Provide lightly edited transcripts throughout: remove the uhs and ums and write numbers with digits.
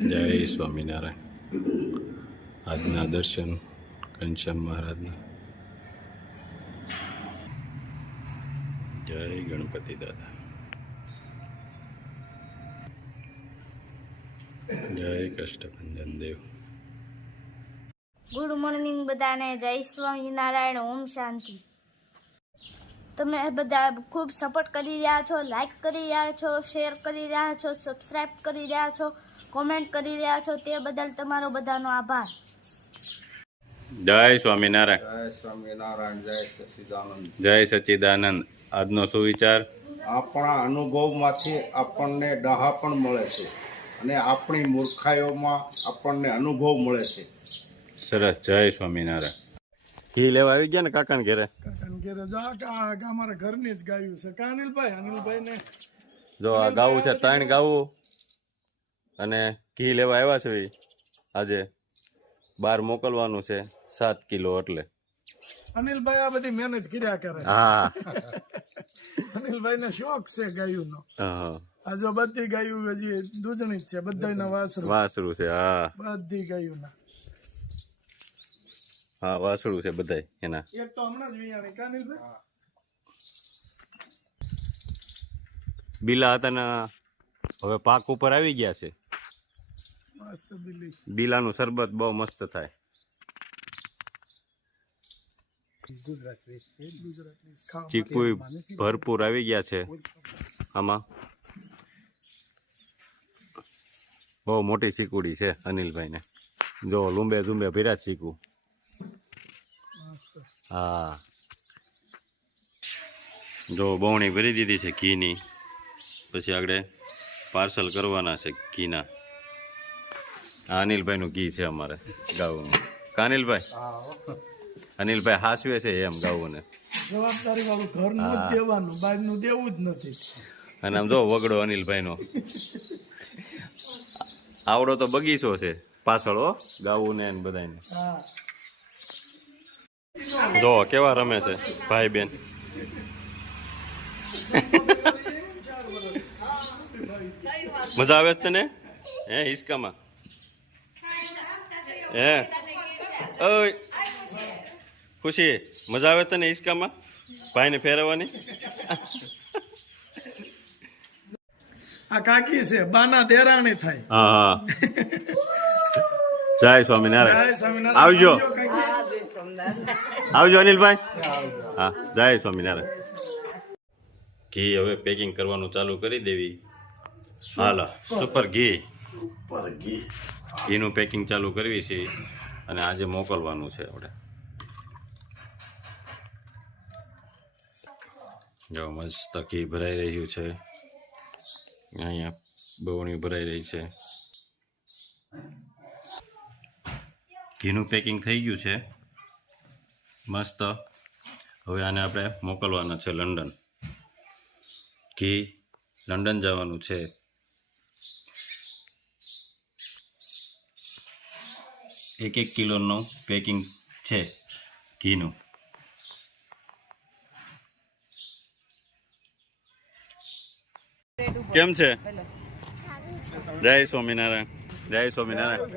જય સ્વામિનારાયણ. આજના દર્શન ઘનશ્યામ મહારાજના. જય ગણપતિ દાદા. જય કષ્ટભંજન દેવ. ગુડ મોર્નિંગ બધાને. જય સ્વામિનારાયણ. ઓમ શાંતિ. તમે બધા ખૂબ સપોર્ટ કરી રહ્યા છો, લાઈક કરી રહ્યા છો, શેર કરી રહ્યા છો, સબસ્ક્રાઈબ કરી રહ્યા છો, કોમેન્ટ કરી રહ્યા છો, તે બદલ તમારો બધાનો આભાર. જય સ્વામિનારાયણ. જય સ્વામિનારાયણ. જય સચ્ચિદાનંદ. જય સચ્ચિદાનંદ. આજનો સુવિચાર: આપણા અનુભવમાંથી આપણને ડહાપણ મળે છે અને આપણી મૂર્ખાઈઓમાં આપણને અનુભવ મળે છે. સરસ. જય સ્વામિનારાયણ. ઘી લેવા આવી ગયા ને કાકાને ઘેરે? અમારા ઘરની જ ગાયું છે. અનિલભાઈ ને જો આ ગાવું છે, 3 ગાવું અને ઘી લેવા આવ્યા છે. આજે બહાર મોકલવાનું છે 7 કિલો. એટલે અનિલભાઈ આ બધી મહેનત કર્યા કરે. હા. અનિલભાઈ ને શોખ છે ગાયું નો. આ જો બધી ગાયું હજી દૂધણી જ છે. બધાના વાસરું છે. હા, બધી ગાયું ના. હા, વાસળું છે બધાય એના. એક તો હમણાં જ વિયાણી કાનિલભાઈ. બીલા હતા ને હવે પાક ઉપર આવી ગયા છે. મસ્ત બિલ્લી. બીલાનું શરબત બહુ મસ્ત થાય. ચીકુ ભરપૂર આવી ગયા છે આમાં. બહુ મોટી ચીકુડી છે અનિલભાઈ ને. જો લુંબે ઝુંબે ભર્યા ચીકુ. હા, જો બવણી ભરી દીધી છે ઘીની. પછી આગળ પાર્સલ કરવાના છે ઘીના. આ અનિલભાઈનું ઘી છે અમારે ગાવું. અનિલભાઈ હાસવે છે એમ ગાવુંને. જવાબદારી વાળું ઘરનું જ દેવાનું, બહારનું દેવું જ નથી. અને આમ જો વગડો અનિલભાઈનો આવડો તો બગીચો છે પાછળ. હો, ગાવું ને બધાને. જો કેવા રમે છે ભાઈ બેન. મજા આવે છે તને હે હિસકામાં? હે ઓય ખુશી, મજા આવે તને હિસકામાં ભાઈને ફેરવવાની? આ કાકી છે, બાના દેરાણી થાય. હા હા. જય સ્વામિનારાયણ. જય સ્વામિનારાયણ. આવજો કાકી. આવજો અનિલભાઈ. હા, જય સ્વામિનારાયણ. ઘી હવે પેકિંગ કરવાનું ચાલુ કરી દેવી. હાલો, સુપર ઘી. ઘીનું પેકિંગ ચાલુ કરવી છે અને આજે મોકલવાનું છે આપણે. જો મસ્ત ઘી ભરાઈ રહ્યું છે. અહીંયા બવણી ભરાઈ રહી છે. ઘીનું પેકિંગ થઈ ગયું છે મસ્ત. હવે આને આપણે મોકલવાના છે લંડન. ઘી લંડન જવાનું છે. એક કિલોનું પેકિંગ છે ઘીનું. કેમ છે? જય સ્વામિનારાયણ. જય સ્વામિનારાયણ.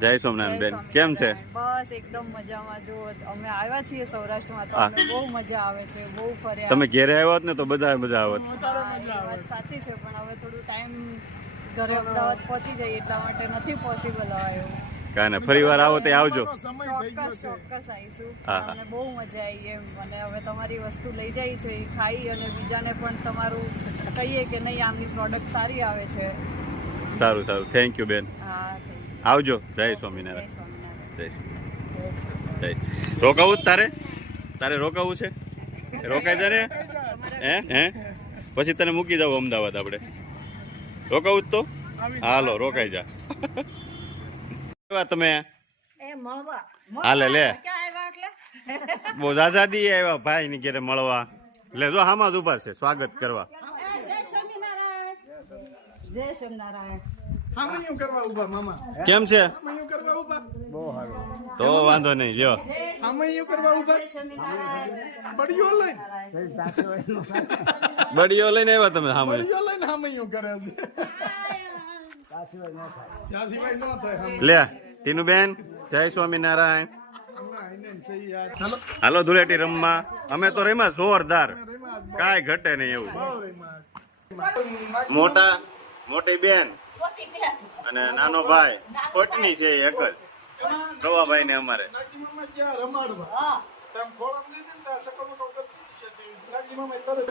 જય સ્વામિનારાયણ બેન, કેમ છે? બસ એકદમ મજામાં. જો અમે આવ્યા છીએ સૌરાષ્ટ્રમાં તો અમને બહુ મજા આવે છે. બહુ ફર્યા. તમે ઘેરે આવ્યા હોત ને તો બધા મજા આવત. એ વાત સાચી છે, પણ હવે થોડું ટાઈમ ઘરે અમદાવાદ પહોંચી જઈએ એટલા માટે નથી પોસિબલ હવે એવું. કાંઈ ને ફરી વાર આવો તે આવજો. ચોક્કસ આવીશું. હા. અમને બહુ મજા આવી એમ. અને હવે તમારી વસ્તુ લઈ જાય છે એ ખાઈ અને બીજાને પણ તમારું કહીએ કે નહીં આમની પ્રોડક્ટ સારી આવે છે. સારું સારું, થેન્ક યુ બેન. હા, આવજો. જય સ્વામિનારાયણ. જય જય. રોકાવું જ તારે રોકાવું છે? રોકાઈ જા ને. હે પછી તને મૂકી જાવ અમદાવાદ આપણે. રોકાવું જ તો હાલો, રોકાઈ જા. તમે હાલે લે બહુ આઝાદી આવ્યા ભાઈ ની ઘેરે મળવા. એટલે જો હામાં જ ઉભા છે સ્વાગત કરવા. જય સ્વામિનારાયણ. હામૈયું કરવા ઉભા મામા. કેમ છે? હામૈયું કરવા ઉભા. તો વાંધો નહીં. લ્યો હામૈયું કરવા ઉભા. બળીઓ લઈને. બડીઓ લઈને આવ્યા તમે? હામે બળીઓ લઈને હામૈયું કરે છે. ત્યાં સિવાય ન થાય સામે. લે ટીનુબેન જય સ્વામિનારાયણ. હમણાં આઈને સહી યાદ. ચાલો હાલો ધૂળેટી રમવા. અમે તો રમ્યા જોરદાર, કાંઈ ઘટે નહીં એવું. બહુ રમ્યા. મોટી બેન અને નાનો ભાઈ ખોટની છે એક જ ગવાભાઈ ને અમારે. નાગજીમામાં જ્યાં રમાડવા તેમ ખોળામાં લીધી ને ત્યાં સકલ કરતી છે તે નાગજીમામાં તરત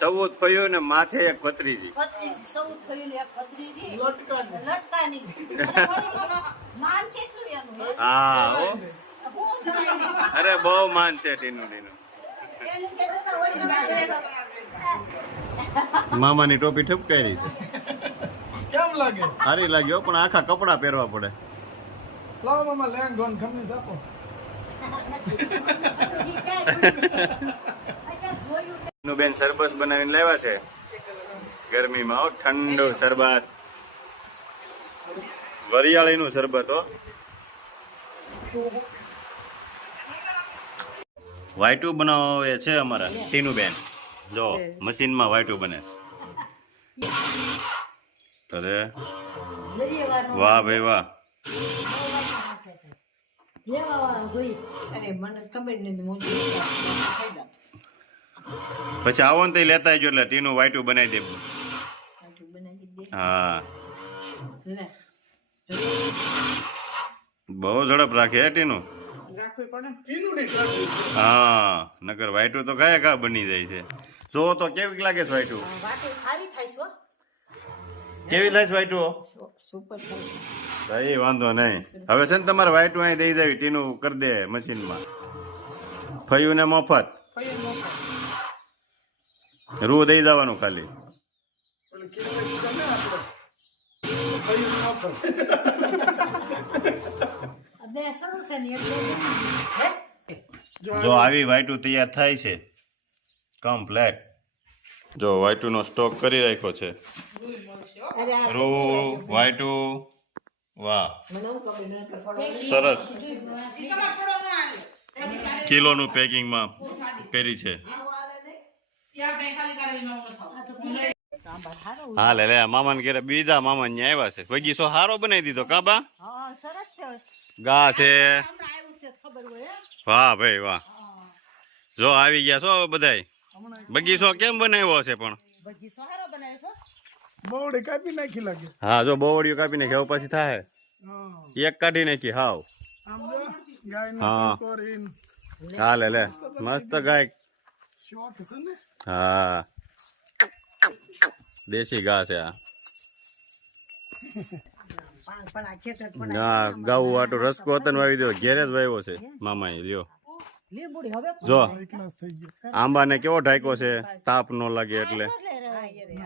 ચૌદ પયું ને માથે એક ભત્રીજી. હા હો. અરે બહુ માન છે ટીનું. મામાની ટોપી ઠપકારી છે. કેમ લાગે? સારી લાગ્યો પણ આખા કપડા પહેરવા પડે. લાવો મામા લેંગો ને ખમીસ આપો. બેન સરબત બનાવીને લાવ્યા છે ગરમીમાં. ઠંડુ શરબત, વરિયાળીનું શરબત હો. વાઈટું બનાવે છે અમારા ટીનું બેન. જો મશીનમાં વાઈટું બને છે. અરે વાહ ભાઈ વાહ. પછી આવો ને તો લેતા આવજો એટલે ટીનું વાઈટું બનાવી દે. હા બહુ ઝડપ રાખે હે ટીનું. હા નકર વાઈટું તો કયા કા બની જાય છે. જો તો કેવી લાગે છે વાઈટું? કેવી લાગે છે વાઈટું? કઈ વાંધો નહીં. હવે છે ને તમારે વાઈટું અહીં દઈ જાય, ટીનું કરી દે મશીનમાં. ફયું ને મફત રૂ દઈ જવાનું ખાલી. જો આવી વાઈટું તૈયાર થાય છે કમ્પ્લેટ. જો વાઈટું નો સ્ટોક કરી રાખ્યો છે. રૂ વાઈટું વાહ સરસ. કિલોનું પેકિંગમાં કરી છે. હા લે મામા ને ઘરે બીજા મામા ને આવ્યા છે. બગીચો હારો બનાવી દીધો કાબા. ગા છે. વાહ ભાઈ વાહ. જો આવી ગયા છો બધાય. બગીચો કેમ બનાવ્યો છે પણ? બોવડી કાપી નાખી લાગે. હા જો બોવડીઓ કાપી નાખી. હવે પછી થાય એક કાઢી નાખી હાવ. આમ જો ગાયનો હા. કોરીન હા લે મસ્ત ગાય. શોખ છે ને. હા દેશી ઘા છે આ. ગાવું વાટું રસકો હતો ને વાવી દો. ઘેરે જ વાવ્યો છે મામા એ. લ્યો જો એકલાસ થઈ ગયો. આંબાને કેવો ઢાંક્યો છે, તાપ ન લાગે એટલે.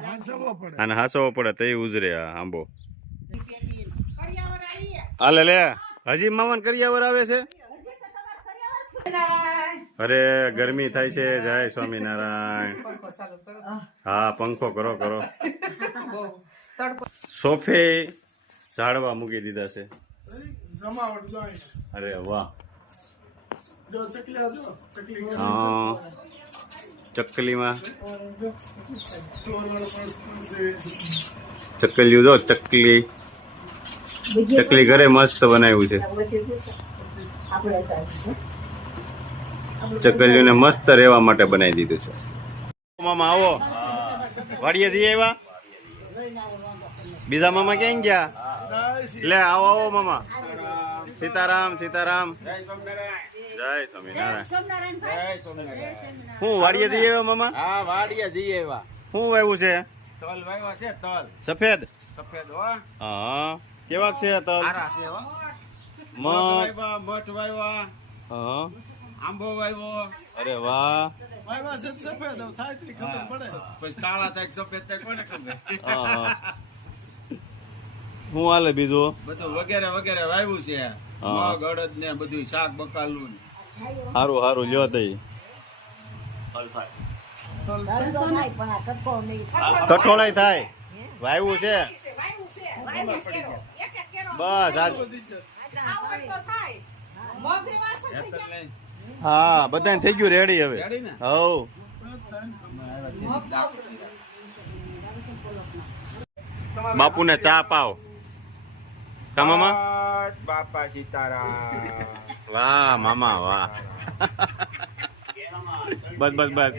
હાંસવો પડે. અને હાસવો પડે તો ઉજરે આ આંબો. હાલે લે હજી મામા કરિયાવર આવે છે. અરે ગરમી થાય છે. જય સ્વામિનારાયણ. હા પંખો કરો કરો. સોફે ઝાડવા મૂકી દીધા છે. જમાવટ જો અહીં. અરે વાહ. જો ચકલિયા જો ચકલી હા ચકલીમાં સ્ટોર વાળો મસ્ત છે. ચકલીયું જો ચકલી. ચકલી ઘરે મસ્ત બનાવ્યું છે. ચકલીઓને મસ્ત રહેવા માટે બનાવી દીધું છે. મામા આવો. વાડીએ જઈએ આવ્યા. બીજા મામા ક્યાં ગયા? લે આવો આવો મામા. સીતારામ સીતારામ. જય સ્વામિનારાયણ. હું વાડીએ જઈએ આવ્યા મામા? હા વાડિયા જઈએ એવા. શું વાવ્યું છે? તલ વાવ્યા છે તલ સફેદ. સફેદ હો હા કેવાક છે તલ? સારા છે હો. મગ. વાવ્યા મઠ વાવ્યા હા આંબો વાવ્યો અરે વાહ. વાયવા છે સફેદ હવે થાય તો ખબર પડે. પછી કાળા થાય કે સફેદ થાય કોને ખબર. હા. શું હાલે બીજું? બધું વગેરે વગેરે વાવ્યું છે. હા. મગ અડદ ને બધું શાક બકાલું ને. સારું સારું લ્યો તઈ. કઠોળાય થાય. વાવ્યું છે બસ આજ. હા બધાને થઈ ગયું રેડી હવે. રેડી ને? હવ બાપુને ચા પાવ કા મામા? બાપા સીતારામ. વાહ મામા વાહ. બસ બસ બસ.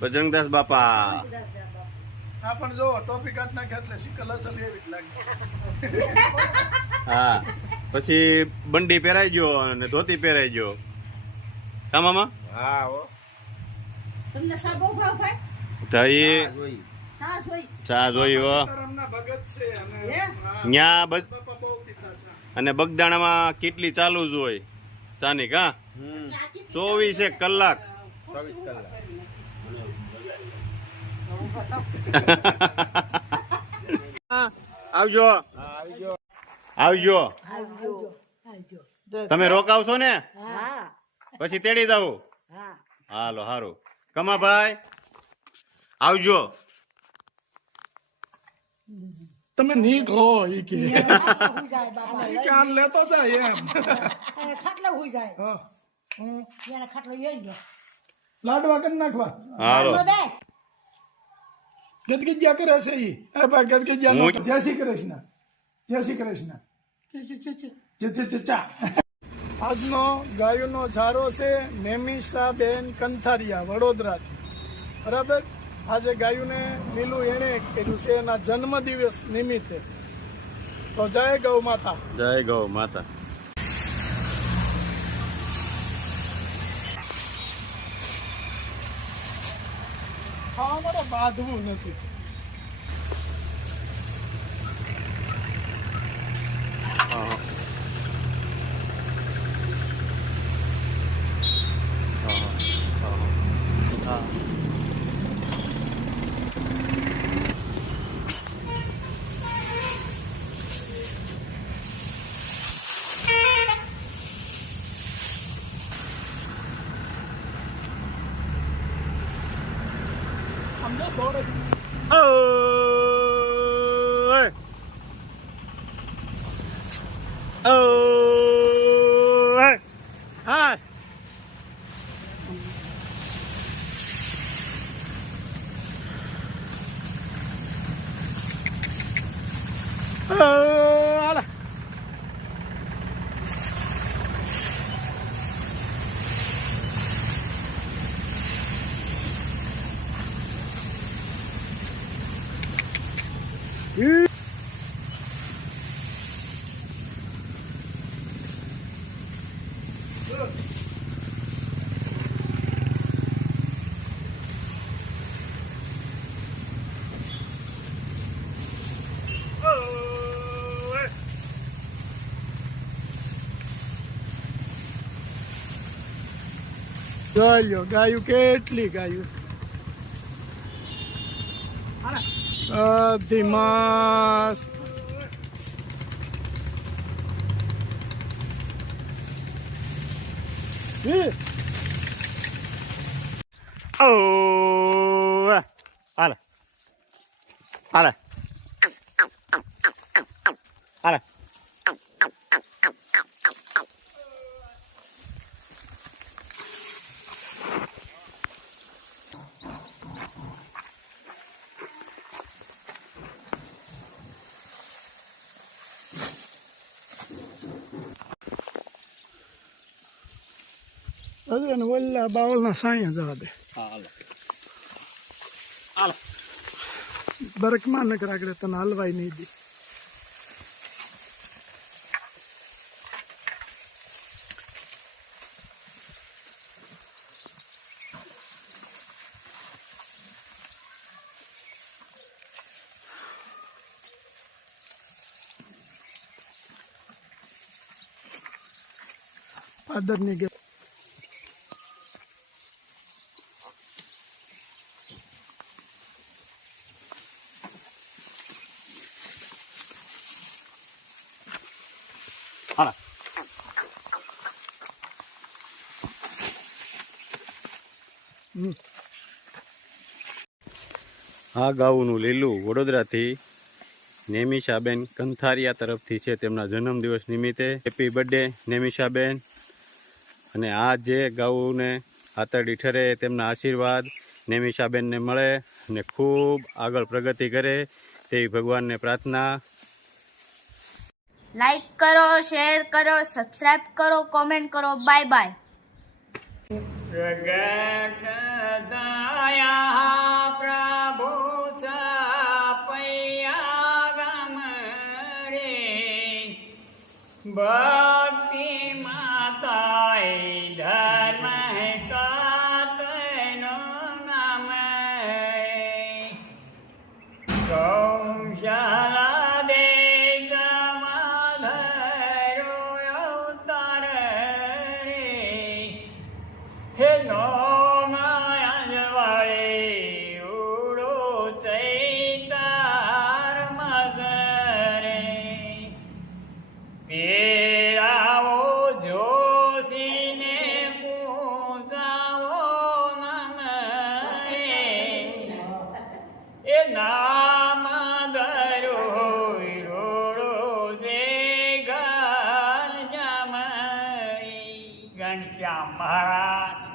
બજરંગદાસ બાપા. આ પણ જો ટોપી કાઢ નાખે એટલે શીકલ અસલ એવી જ લાગે. હા પછી બંડી પહેરાઈ ગયો અને ધોતી પહેરાઈ ગયો કા મામા? હા હો. તમને સા બહુ ભાવ ભાઈ તઈ સા જોઈ ચા જોયો સીતારામના ભગત છે અને હે ન્યા બાપા બહુ પીતા છે. અને બગદાણામાં કેટલી ચાલુ જ હોય ચાની કા 24 કલાક. 24 કલાક. આવજો આવજો. તમે રોકાવશો ને હા પછી તેડી દઉં. હા હાલો હારું. કમાભાઈ આવજો. તમે નીકળો ઈ કે હુઈ જાય બાપા ઈ કે આન લેતો જાય એમ. ખાટલો હુઈ જાય હા. એને ખાટલો લઈ ગયો લાડવા કરી નાખવા હાલો દે ગદગદિયા કરે છે ઈ. એ ભાઈ ગદગદિયા નો. હું- જય શ્રી કૃષ્ણ. જય શ્રી કૃષ્ણ. ચા. આજનો ગાયોનો ઝારો છે નેમિષાબેન કંથારિયા વડોદરાથી. બરાબર. આજે ગાયોને લીલું એણે કર્યું છે એના જન્મદિવસ નિમિત્તે. તો જય ગૌ માતા. જય ગૌ માતા. હા મારે બાંધવું નથી. સમજો દોડે. ઓય ઓય હા હાલા. જોઈ લ્યો ગાયું કેટલી ગાયું. બધી મસ્ત. ઓય હાલા હાલા હાલા. હજુ એને ઓલા બાવળના સાંયા જવા દે. હાલા બરકમાં નકર આગળ તને હલવાઈ નહીં દે. પાદરની ગે હાલા. આ ગાઉનું લીલું વડોદરાથી નેમિષાબેન કંથારિયા તરફથી છે તેમના જન્મદિવસ નિમિત્તે હેપી બર્થડે નેમિષાબેન. અને આ જે ગાઉને આતરડી ઠરે, તેમના આશીર્વાદ નેમિષાબેનને મળે અને ખૂબ આગળ પ્રગતિ કરે તેવી ભગવાનને પ્રાર્થના. લાઈક કરો, શેર કરો, સબસ્ક્રાઇબ કરો, કોમેન્ટ કરો. Bye bye. પ્રભુ છાપૈયા ગમ રે ભક્તિ માતાએ ધર્મ કાતનો નામ ગૌશાલા દેશમાં ધરો અવતાર રે હે નો નામ ધરો રોડો રે ઘનશ્યામ મહારાજ.